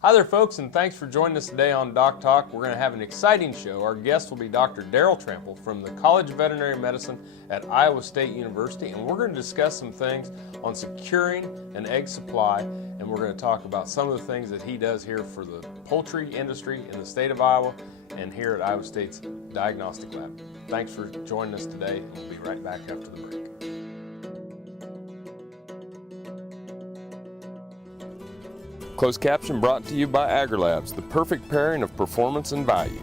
Hi there folks, and thanks for joining us today on DocTalk. We're going to have an exciting show. Our guest will be Dr. Daryl Trample from the College of Veterinary Medicine at Iowa State University, and we're going to discuss some things on securing an egg supply, and we're going to talk about some of the things that he does here for the poultry industry in the state of Iowa and here at Iowa State's Diagnostic Lab. Thanks for joining us today, and we'll be right back after the break. Closed caption brought to you by AgriLabs, the perfect pairing of performance and value.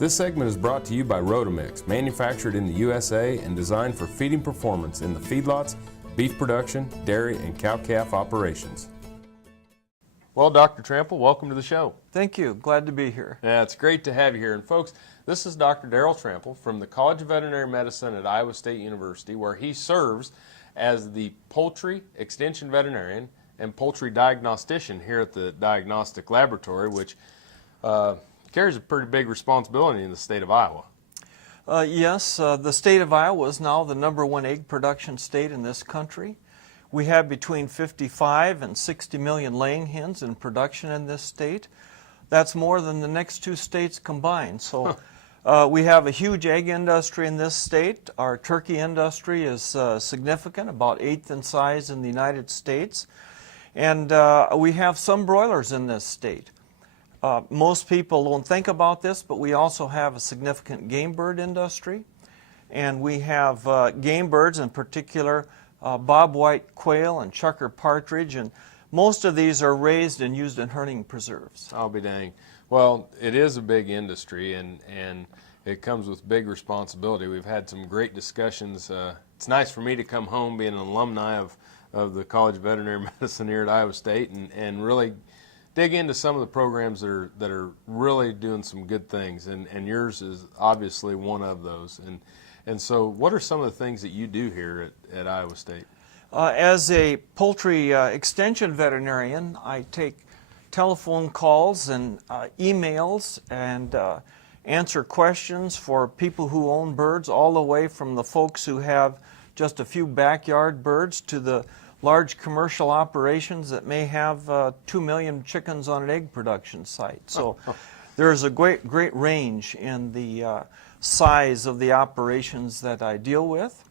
This segment is brought to you by Rotomix, manufactured in the USA and designed for feeding performance in the feedlots, beef production, dairy, and cow-calf operations. Well, Dr. Trample, welcome to the show. Thank you. Glad to be here. Yeah, it's great to have you here. And folks, this is Dr. Daryl Trample from the College of Veterinary Medicine at Iowa State University, where he serves as the poultry extension veterinarian and poultry diagnostician here at the Diagnostic Laboratory, which carries a pretty big responsibility in the state of Iowa. Yes, the state of Iowa is now the #1 egg production state in this country. We have between 55 and 60 million laying hens in production in this state. That's more than the next two states combined. So we have a huge egg industry in this state. Our turkey industry is significant, about 8th in size in the United States. And we have some broilers in this state. Most people don't think about this, but we also have a significant game bird industry. And we have game birds, in particular bobwhite quail and chucker partridge, and most of these are raised and used in hunting preserves. I'll be dang. Well, it is a big industry, and it comes with big responsibility. We've had some great discussions. It's nice for me to come home being an alumni of the College of Veterinary Medicine here at Iowa State and really dig into some of the programs that are really doing some good things, and yours is obviously one of those. And so what are some of the things that you do here at Iowa State? As a poultry extension veterinarian, I take telephone calls and emails and answer questions for people who own birds, all the way from the folks who have just a few backyard birds to the large commercial operations that may have 2 million chickens on an egg production site. So there's a great range in the size of the operations that I deal with.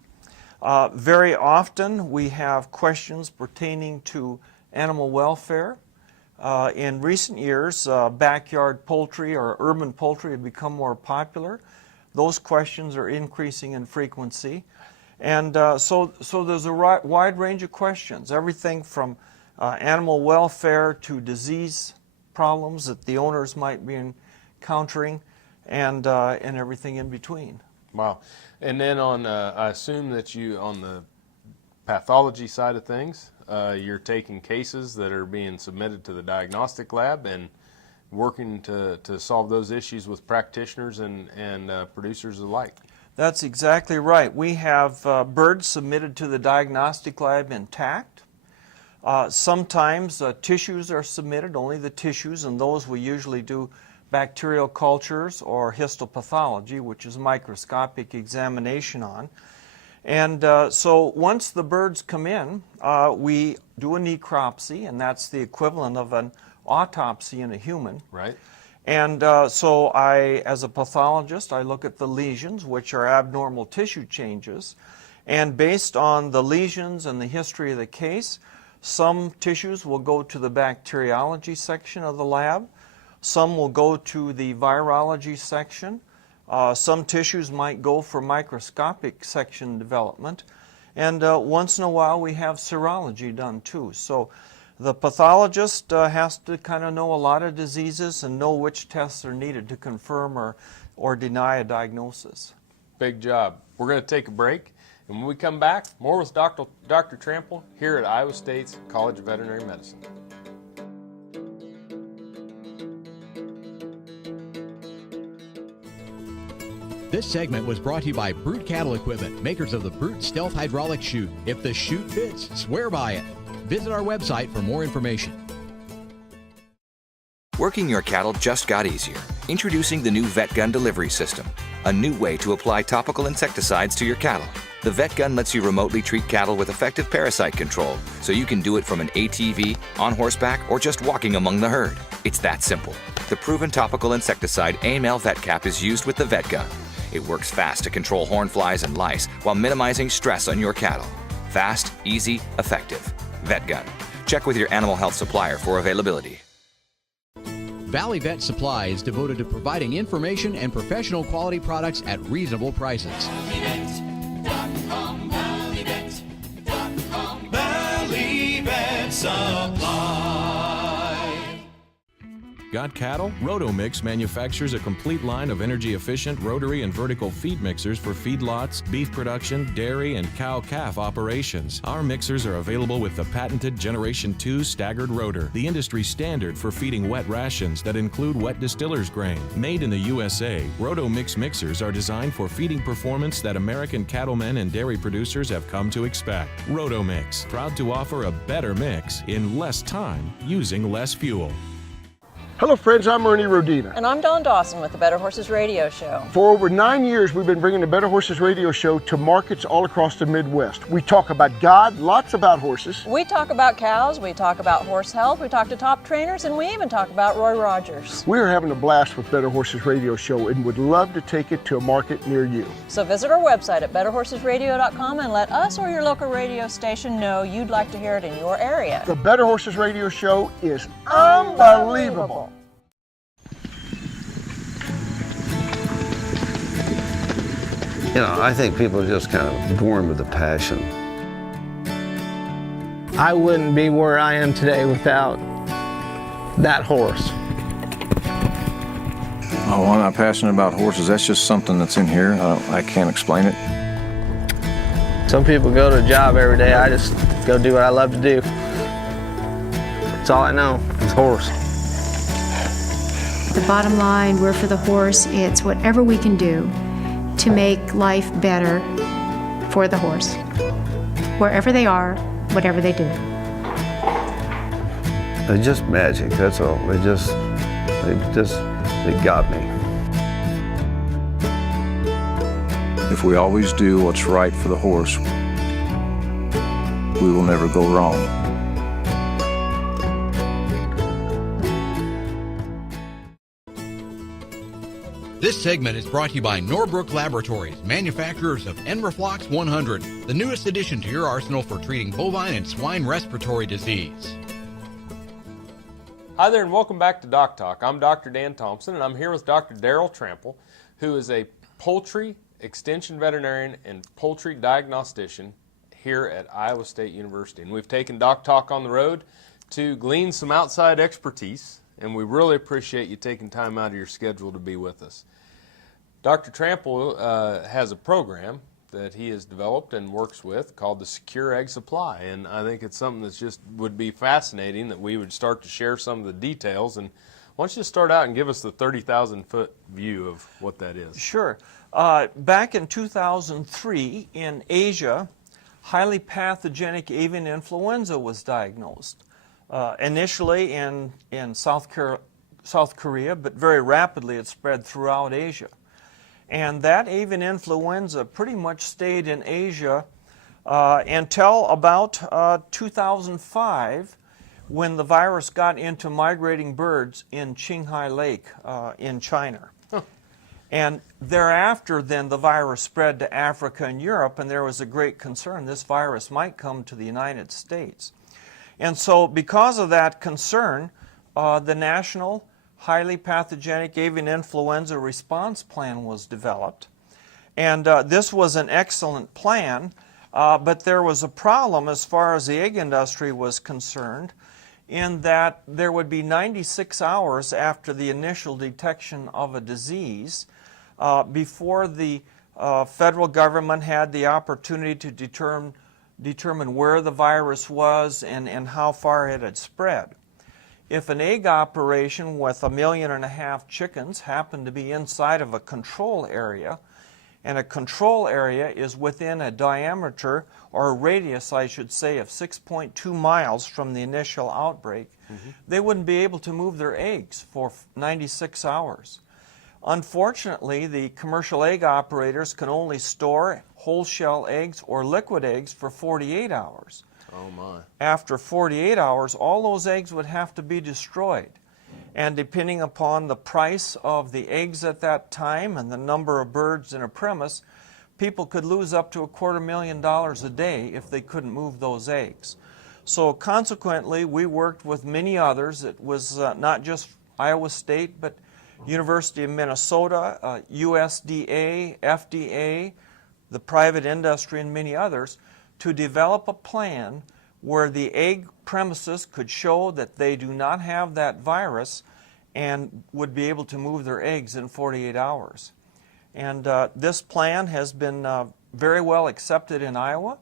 Very often we have questions pertaining to animal welfare. In recent years, backyard poultry or urban poultry have become more popular. Those questions are increasing in frequency. And so there's a wide range of questions, everything from animal welfare to disease problems that the owners might be encountering, and everything in between. Wow. And then I assume that you, on the pathology side of things, you're taking cases that are being submitted to the diagnostic lab and working to solve those issues with practitioners and producers alike. That's exactly right. We have birds submitted to the diagnostic lab intact. Sometimes tissues are submitted, only the tissues, and those we usually do bacterial cultures or histopathology, which is microscopic examination on. And so once the birds come in, we do a necropsy, and that's the equivalent of an autopsy in a human. Right. And so I, as a pathologist, I look at the lesions, which are abnormal tissue changes. And based on the lesions and the history of the case, some tissues will go to the bacteriology section of the lab. Some will go to the virology section. Some tissues might go for microscopic section development. And once in a while we have serology done too. So the pathologist has to kind of know a lot of diseases and know which tests are needed to confirm or deny a diagnosis. Big job. We're going to take a break, and when we come back, more with Dr. Trample here at Iowa State's College of Veterinary Medicine. This segment was brought to you by Brute Cattle Equipment, makers of the Brute Stealth Hydraulic Chute. If the chute fits, swear by it. Visit our website for more information. Working your cattle just got easier. Introducing the new Vet Gun Delivery System, a new way to apply topical insecticides to your cattle. The Vet Gun lets you remotely treat cattle with effective parasite control, so you can do it from an ATV, on horseback, or just walking among the herd. It's that simple. The proven topical insecticide AML Vet Cap is used with the Vet Gun. It works fast to control horn flies and lice while minimizing stress on your cattle. Fast, easy, effective. Vet Gun. Check with your animal health supplier for availability. Valley Vet Supply is devoted to providing information and professional quality products at reasonable prices. Valley Vet Supply. Got cattle? Rotomix manufactures a complete line of energy-efficient rotary and vertical feed mixers for feedlots, beef production, dairy, and cow-calf operations. Our mixers are available with the patented Generation 2 staggered rotor, the industry standard for feeding wet rations that include wet distiller's grain. Made in the USA, Rotomix mixers are designed for feeding performance that American cattlemen and dairy producers have come to expect. Rotomix, proud to offer a better mix in less time using less fuel. Hello friends, I'm Ernie Rodina. And I'm Dawn Dawson with the Better Horses Radio Show. For over 9 years, we've been bringing the Better Horses Radio Show to markets all across the Midwest. We talk about God, lots about horses. We talk about cows, we talk about horse health, we talk to top trainers, and we even talk about Roy Rogers. We're having a blast with Better Horses Radio Show and would love to take it to a market near you. So visit our website at betterhorsesradio.com and let us or your local radio station know you'd like to hear it in your area. The Better Horses Radio Show is unbelievable. You know, I think people are just kind of born with a passion. I wouldn't be where I am today without that horse. Oh, I'm not passionate about horses. That's just something that's in here. I can't explain it. Some people go to a job every day. I just go do what I love to do. That's all I know is horse. The bottom line, we're for the horse. It's whatever we can do to make life better for the horse, wherever they are, whatever they do. They're just magic, that's all. They got me. If we always do what's right for the horse, we will never go wrong. This segment is brought to you by Norbrook Laboratories, manufacturers of Enroflox 100, the newest addition to your arsenal for treating bovine and swine respiratory disease. Hi there and welcome back to DocTalk. I'm Dr. Dan Thompson and I'm here with Dr. Daryl Trample, who is a poultry extension veterinarian and poultry diagnostician here at Iowa State University. And we've taken DocTalk on the road to glean some outside expertise, and we really appreciate you taking time out of your schedule to be with us. Dr. Trample has a program that he has developed and works with called the Secure Egg Supply, and I think it's something that just would be fascinating that we would start to share some of the details. And why don't you start out and give us the 30,000-foot view of what that is? Sure. Back in 2003 in Asia, highly pathogenic avian influenza was diagnosed. Initially in South Korea, but very rapidly it spread throughout Asia. And that avian influenza pretty much stayed in Asia until about 2005, when the virus got into migrating birds in Qinghai Lake in China. And thereafter, then, the virus spread to Africa and Europe, and there was a great concern this virus might come to the United States. And so because of that concern, the National Highly Pathogenic Avian Influenza Response Plan was developed. And this was an excellent plan, but there was a problem as far as the egg industry was concerned, in that there would be 96 hours after the initial detection of a disease before the federal government had the opportunity to determine where the virus was and how far it had spread. If an egg operation with 1.5 million chickens happened to be inside of a control area, and a control area is within a diameter, or a radius, I should say, of 6.2 miles from the initial outbreak, they wouldn't be able to move their eggs for 96 hours. Unfortunately, the commercial egg operators can only store whole shell eggs or liquid eggs for 48 hours. Oh my. After 48 hours, all those eggs would have to be destroyed. And depending upon the price of the eggs at that time and the number of birds in a premise, people could lose up to $250,000 a day if they couldn't move those eggs. So consequently, we worked with many others. It was not just Iowa State, but University of Minnesota, USDA, FDA, the private industry, and many others, to develop a plan where the egg premises could show that they do not have that virus and would be able to move their eggs in 48 hours. And this plan has been very well accepted in Iowa.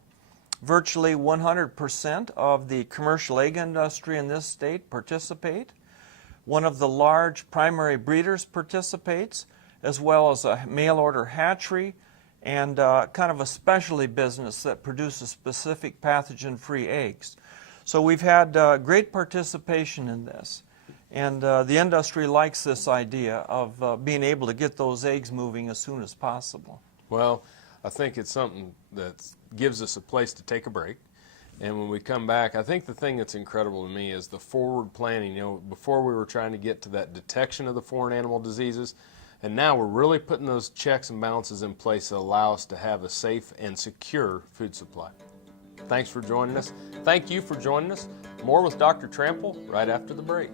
Virtually 100% of the commercial egg industry in this state participate. One of the large primary breeders participates, as well as a mail-order hatchery and kind of a specialty business that produces specific pathogen-free eggs. So we've had great participation in this. And the industry likes this idea of being able to get those eggs moving as soon as possible. Well, I think it's something that gives us a place to take a break. And when we come back, I think the thing that's incredible to me is the forward planning. You know, before we were trying to get to that detection of the foreign animal diseases, and now we're really putting those checks and balances in place that allow us to have a safe and secure food supply. Thanks for joining us. Thank you for joining us. More with Dr. Trample right after the break.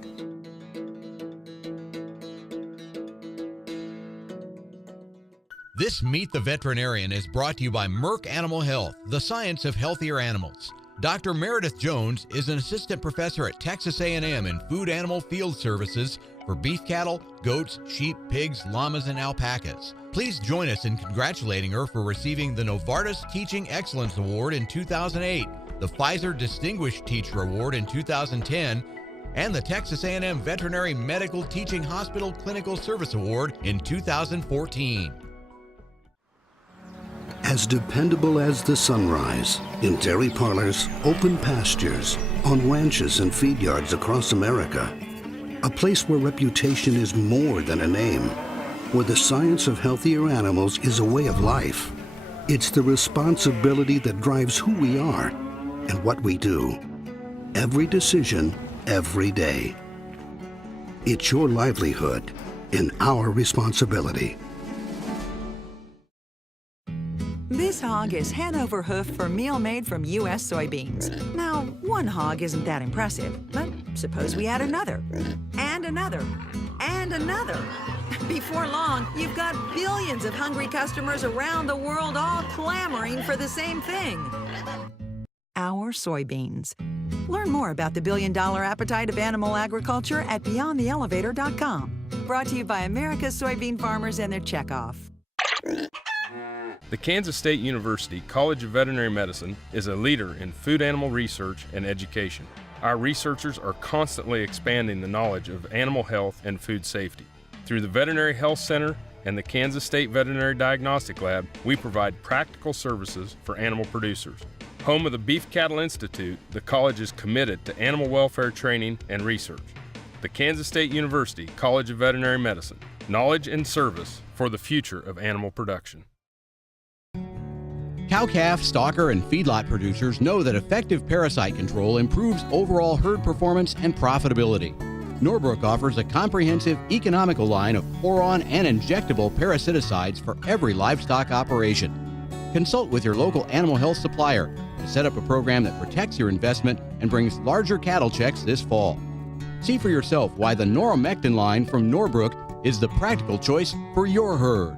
This Meet the Veterinarian is brought to you by Merck Animal Health, the science of healthier animals. Dr. Meredith Jones is an assistant professor at Texas A&M in Food Animal Field Services for beef cattle, goats, sheep, pigs, llamas, and alpacas. Please join us in congratulating her for receiving the Novartis Teaching Excellence Award in 2008, the Pfizer Distinguished Teacher Award in 2010, and the Texas A&M Veterinary Medical Teaching Hospital Clinical Service Award in 2014. As dependable as the sunrise, in dairy parlors, open pastures, on ranches and feed yards across America. A place where reputation is more than a name, where the science of healthier animals is a way of life. It's the responsibility that drives who we are and what we do. Every decision, every day. It's your livelihood and our responsibility. This hog is head over hoof for meal made from U.S. soybeans. Now, one hog isn't that impressive, but suppose we add another, and another, and another. Before long, you've got billions of hungry customers around the world all clamoring for the same thing. Our soybeans. Learn more about the billion-dollar appetite of animal agriculture at BeyondTheElevator.com. Brought to you by America's soybean farmers and their checkoff. The Kansas State University College of Veterinary Medicine is a leader in food animal research and education. Our researchers are constantly expanding the knowledge of animal health and food safety. Through the Veterinary Health Center and the Kansas State Veterinary Diagnostic Lab, we provide practical services for animal producers. Home of the Beef Cattle Institute, the college is committed to animal welfare training and research. The Kansas State University College of Veterinary Medicine, knowledge and service for the future of animal production. Cow-calf, stocker, and feedlot producers know that effective parasite control improves overall herd performance and profitability. Norbrook offers a comprehensive, economical line of pour-on and injectable parasiticides for every livestock operation. Consult with your local animal health supplier to set up a program that protects your investment and brings larger cattle checks this fall. See for yourself why the Noromectin line from Norbrook is the practical choice for your herd.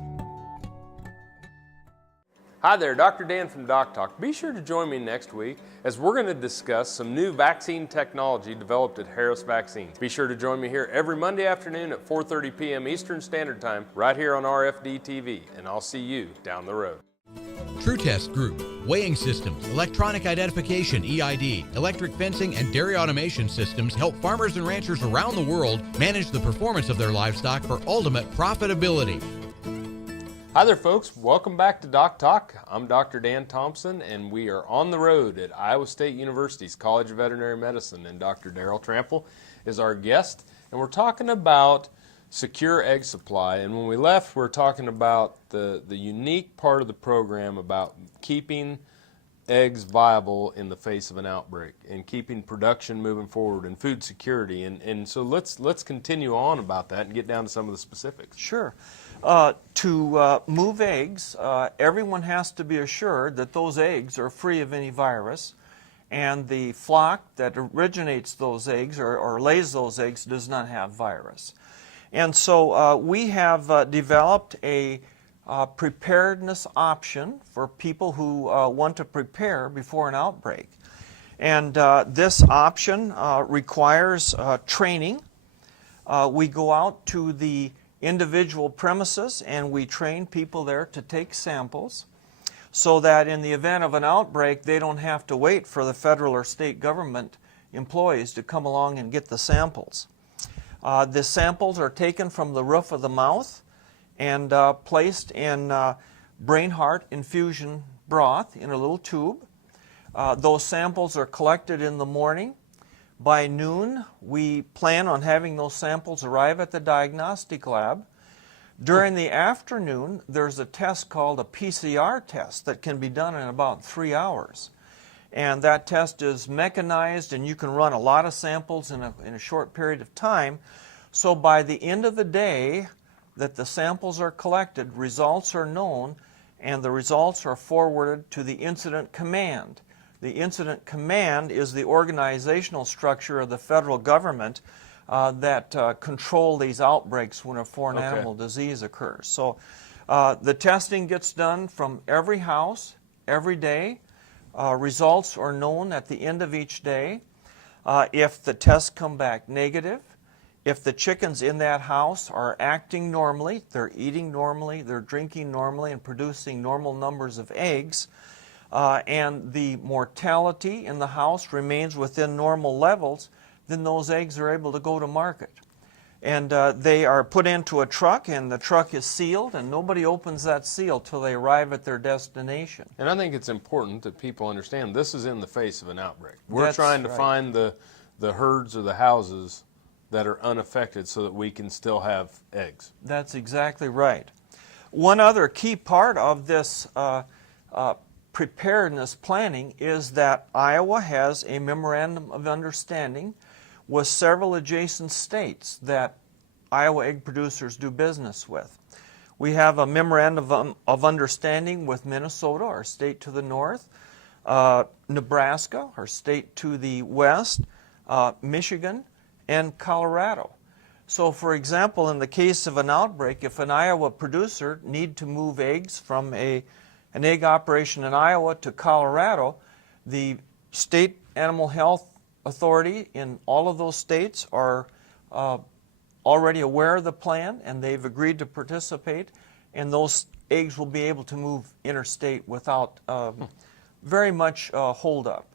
Hi there, Dr. Dan from DocTalk. Be sure to join me next week as we're going to discuss some new vaccine technology developed at Harris Vaccines. Be sure to join me here every Monday afternoon at 4:30 p.m. Eastern Standard Time right here on RFD TV, and I'll see you down the road. TrueTest Group, weighing systems, electronic identification, EID, electric fencing, and dairy automation systems help farmers and ranchers around the world manage the performance of their livestock for ultimate profitability. Hi there, folks. Welcome back to DocTalk. I'm Dr. Dan Thompson, and we are on the road at Iowa State University's College of Veterinary Medicine, and Dr. Darrell Trample is our guest, and we're talking about secure egg supply. And when we left, we were talking about the unique part of the program about keeping eggs viable in the face of an outbreak and keeping production moving forward and food security. And so let's continue on about that and get down to some of the specifics. Sure. To move eggs, everyone has to be assured that those eggs are free of any virus, and the flock that originates those eggs or lays those eggs does not have virus. And so we have developed a preparedness option for people who want to prepare before an outbreak. And this option requires training. We go out to the individual premises and we train people there to take samples so that in the event of an outbreak they don't have to wait for the federal or state government employees to come along and get the samples. The samples are taken from the roof of the mouth and placed in brain heart infusion broth in a little tube. Those samples are collected in the morning. By noon, we plan on having those samples arrive at the diagnostic lab. During the afternoon, there's a test called a PCR test that can be done in about 3 hours. And that test is mechanized, and you can run a lot of samples in a short period of time. So by the end of the day that the samples are collected, results are known, and the results are forwarded to the incident command. The incident command is the organizational structure of the federal government that control these outbreaks when a foreign animal disease occurs. So the testing gets done from every house, every day. Results are known at the end of each day. If the tests come back negative, if the chickens in that house are acting normally, they're eating normally, they're drinking normally and producing normal numbers of eggs, and the mortality in the house remains within normal levels, then those eggs are able to go to market. And they are put into a truck, and the truck is sealed, and nobody opens that seal till they arrive at their destination. And I think it's important that people understand this is in the face of an outbreak. We're trying to right. find the herds or the houses that are unaffected so that we can still have eggs. That's exactly right. One other key part of this preparedness planning is that Iowa has a Memorandum of Understanding with several adjacent states that Iowa egg producers do business with. We have a Memorandum of Understanding with Minnesota, our state to the north, Nebraska, our state to the west, Michigan, and Colorado. So for example, in the case of an outbreak, if an Iowa producer need to move eggs from an egg operation in Iowa to Colorado, the state animal health authority in all of those states are already aware of the plan, and they've agreed to participate, and those eggs will be able to move interstate without very much holdup.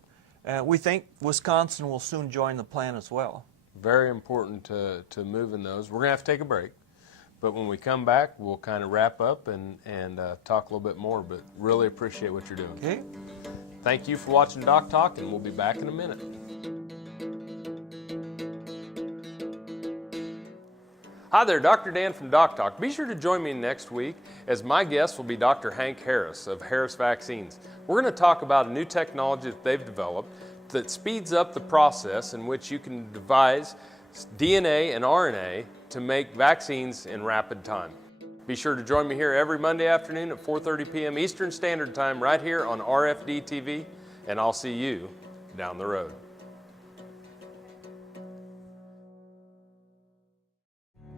We think Wisconsin will soon join the plan as well. Very important to move in those. We're going to have to take a break, but when we come back, we'll kind of wrap up and talk a little bit more, but really appreciate what you're doing. Okay. Thank you for watching DocTalk, and we'll be back in a minute. Hi there, Dr. Dan from DocTalk. Be sure to join me next week as my guest will be Dr. Hank Harris of Harris Vaccines. We're going to talk about a new technology that they've developed that speeds up the process in which you can devise DNA and RNA to make vaccines in rapid time. Be sure to join me here every Monday afternoon at 4:30 p.m. Eastern Standard Time right here on RFD TV, and I'll see you down the road.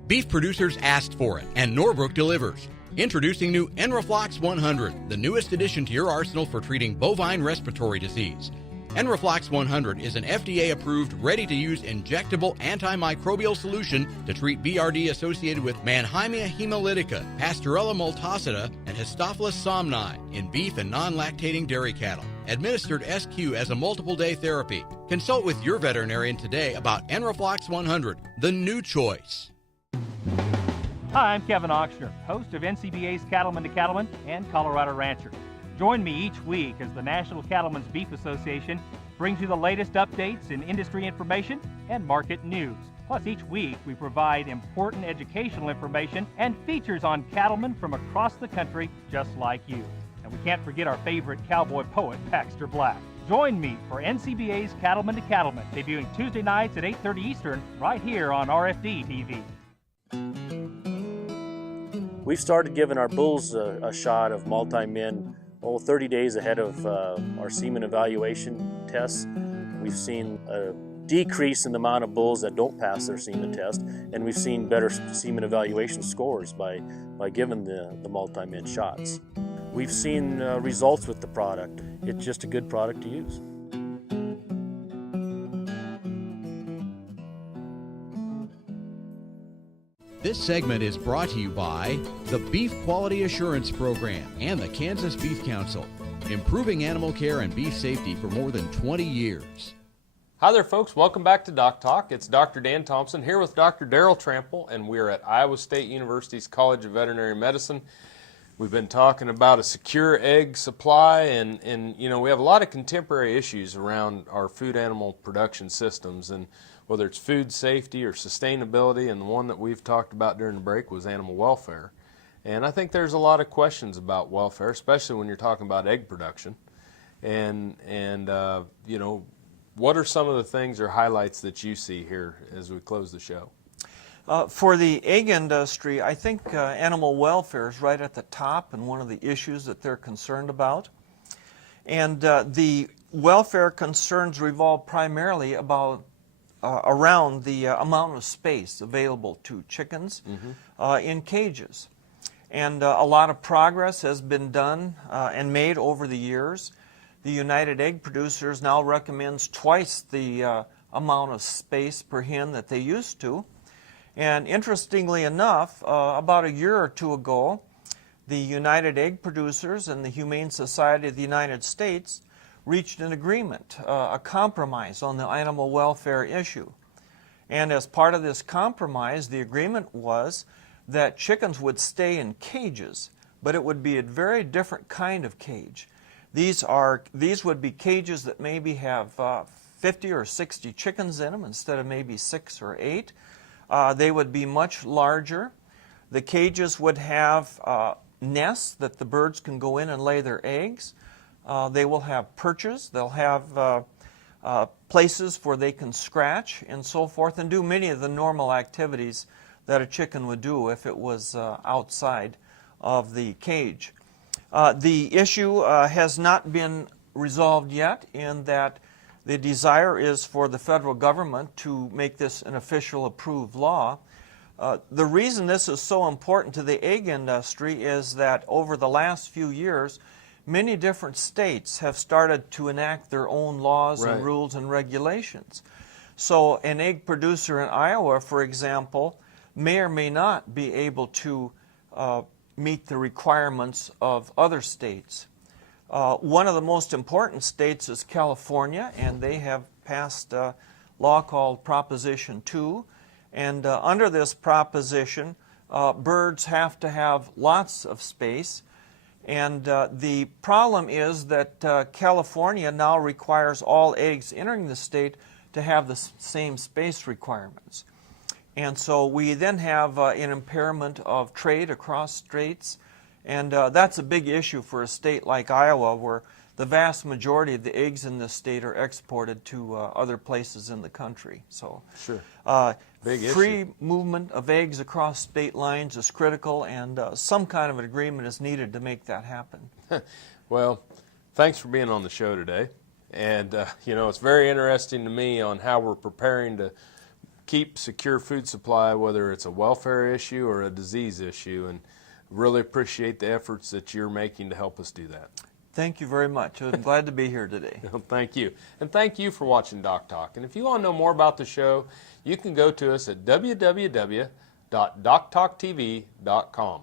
Beef producers asked for it, and Norbrook delivers. Introducing new Enroflox 100, the newest addition to your arsenal for treating bovine respiratory disease. Enroflox 100 is an FDA-approved, ready-to-use injectable antimicrobial solution to treat BRD associated with Mannheimia hemolytica, Pasteurella multocida, and Histophilus somni in beef and non-lactating dairy cattle. Administered SQ as a multiple-day therapy. Consult with your veterinarian today about Enroflox 100, the new choice. Hi, I'm Kevin Ochsner, host of NCBA's Cattleman to Cattleman and Colorado Rancher. Join me each week as the National Cattlemen's Beef Association brings you the latest updates in industry information and market news. Plus, each week we provide important educational information and features on cattlemen from across the country just like you. And we can't forget our favorite cowboy poet, Baxter Black. Join me for NCBA's Cattleman to Cattleman, debuting Tuesday nights at 8:30 Eastern, right here on RFD TV. We've started giving our bulls a shot of multi-min 30 days ahead of our semen evaluation tests. We've seen a decrease in the amount of bulls that don't pass their semen test, and we've seen better semen evaluation scores by giving the multi-min shots. We've seen results with the product. It's just a good product to use. This segment is brought to you by the Beef Quality Assurance Program and the Kansas Beef Council, improving animal care and beef safety for more than 20 years. Hi there, folks. Welcome back to Doc Talk. It's Dr. Dan Thompson here with Dr. Darrell Trample, and we're at Iowa State University's College of Veterinary Medicine. We've been talking about a secure egg supply, and you know, we have a lot of contemporary issues around our food animal production systems, and whether it's food safety or sustainability, and the one that we've talked about during the break was animal welfare. And I think there's a lot of questions about welfare, especially when you're talking about egg production. And you know, what are some of the things or highlights that you see here as we close the show? For the egg industry, I think animal welfare is right at the top and one of the issues that they're concerned about. And the welfare concerns revolve primarily around the amount of space available to chickens in cages. And a lot of progress has been done and made over the years. The United Egg Producers now recommends twice the amount of space per hen that they used to. And interestingly enough, about a year or two ago, the United Egg Producers and the Humane Society of the United States reached an agreement, a compromise on the animal welfare issue. And as part of this compromise, the agreement was that chickens would stay in cages, but it would be a very different kind of cage. These would be cages that maybe have 50 or 60 chickens in them instead of maybe 6 or 8. They would be much larger. The cages would have nests that the birds can go in and lay their eggs. They will have perches. They'll have places where they can scratch and so forth and do many of the normal activities that a chicken would do if it was outside of the cage. The issue has not been resolved yet, in that the desire is for the federal government to make this an official approved law. The reason this is so important to the egg industry is that over the last few years, many different states have started to enact their own laws and rules and regulations. So an egg producer in Iowa, for example, may or may not be able to meet the requirements of other states. One of the most important states is California, and they have passed a law called Proposition 2. And under this proposition, birds have to have lots of space. And the problem is that California now requires all eggs entering the state to have the same space requirements. And so we then have an impairment of trade across states. And that's a big issue for a state like Iowa, where the vast majority of the eggs in this state are exported to other places in the country. So free movement of eggs across state lines is critical, and some kind of an agreement is needed to make that happen. Well, thanks for being on the show today. And, you know, it's very interesting to me on how we're preparing to keep secure food supply, whether it's a welfare issue or a disease issue, and really appreciate the efforts that you're making to help us do that. Thank you very much. I'm glad to be here today. Thank you. And thank you for watching Doc Talk. And if you want to know more about the show, you can go to us at www.doctalktv.com.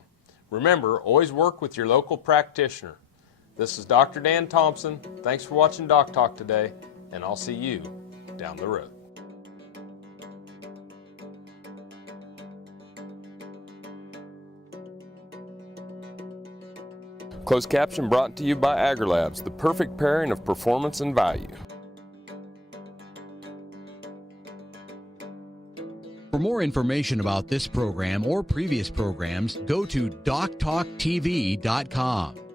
Remember, always work with your local practitioner. This is Dr. Dan Thompson. Thanks for watching Doc Talk today, and I'll see you down the road. Closed caption brought to you by AgriLabs, the perfect pairing of performance and value. For more information about this program or previous programs, go to DocTalkTV.com.